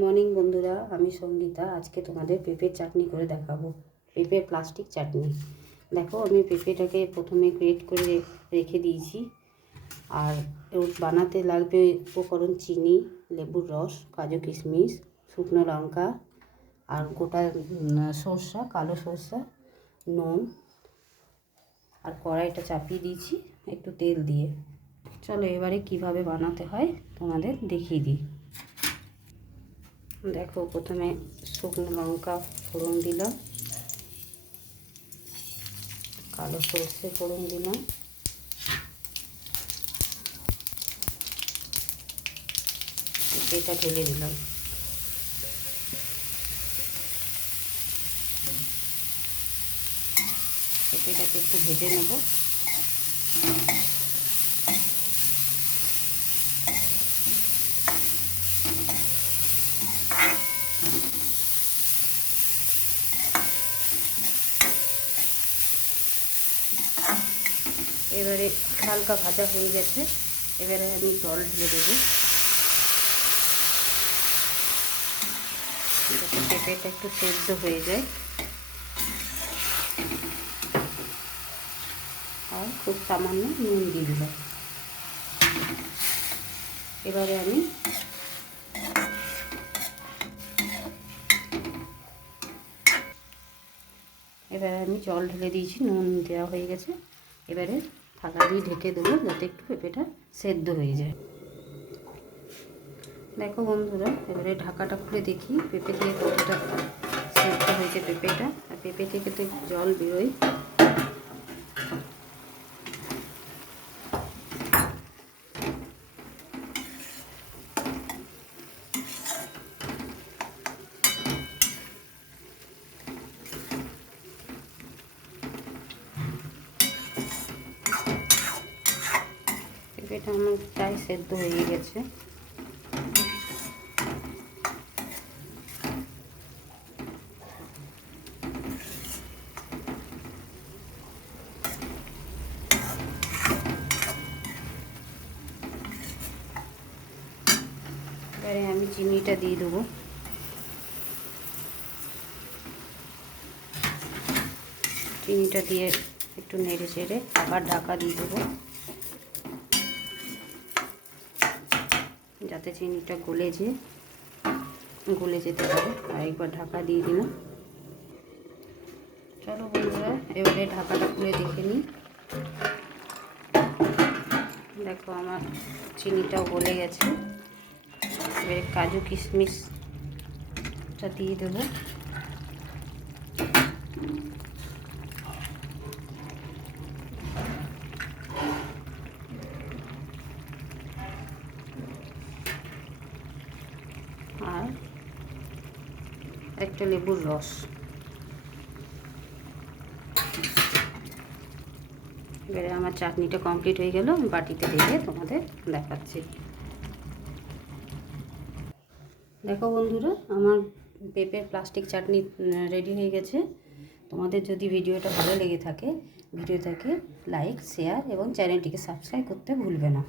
Morning বন্ধুরা। আমি সঙ্গীতা। আজকে তোমাদের পেঁপের চাটনি করে দেখাবো। পেঁপের প্লাস্টিক চাটনি। দেখো, আমি পেঁপেটাকে প্রথমে গ্রেট করে রেখে দিয়েছি। আর বানাতে লাগবে উপকরণ চিনি, লেবুর রস, কাজু কিশমিশ, শুকনো লঙ্কা, আর গোটা সর্ষা, কালো সর্ষা, নুন, আর কড়াইটা চাপিয়ে দিয়েছি, একটু তেল দিয়ে। চলো এবারে কীভাবে বানাতে হয় তোমাদের দেখিয়ে দিই। দেখো প্রথমে শুকনো লঙ্কা ফোড়ন দিলাম। কালো সর্ষে ফোড়ন দিলাম। এটা ঢেলে দিলাম। এটাকে একটু ভেজে নেব। এবারে হালকা ভাজা হয়ে গেছে। এবারে আমি জল ঢেলে দেবো। পেঁপেটা একটু সেদ্ধ হয়ে যায়। আর খুব সামান্য নুন দিয়ে দিলাম। এবারে আমি এবারে আমি জল ঢেলে দিয়েছি, নুন দেওয়া হয়ে গেছে। এবারে ঢাকা দিয়ে ঢেকে দেবো যাতে একটু পেঁপেটা সেদ্ধ হয়ে যায়। দেখো বন্ধুরা, এবারে ঢাকাটা খুলে দেখি পেঁপে দিয়ে কতটা সেদ্ধ হয়েছে পেঁপেটা। আর পেঁপে থেকে তো জল বেরোয়। পেঁপেটা আমার প্রায় সেদ্ধ হয়ে গেছে। এবারে আমি চিনিটা দিয়ে দেবো। চিনিটা দিয়ে একটু নেড়ে চেড়ে আবার ঢাকা দিয়ে দেবো। যাতে চিনিটা গলে যে গলে যেতে পারে। আর একবার ঢাকা দিয়ে দিলাম চলো বন্ধুরা, এবারে ঢাকাটা খুলে দেখে নিই। দেখো আমার চিনিটাও গলে গেছে। এবারে কাজু কিশমিশটা দিয়ে দেবো। আর একটা লেবুর রস। এবারে আমার চাটনিটা কমপ্লিট হয়ে গেল, বাটিতে ঢেলে তোমাদের দেখাচ্ছি। দেখো বন্ধুরা, আমার পেঁপের প্লাস্টিক চাটনি রেডি হয়ে গেছে। তোমাদের যদি ভিডিওটা ভালো লেগে থাকে, ভিডিওটাকে লাইক, শেয়ার এবং চ্যানেলটিকে সাবস্ক্রাইব করতে ভুলবে না।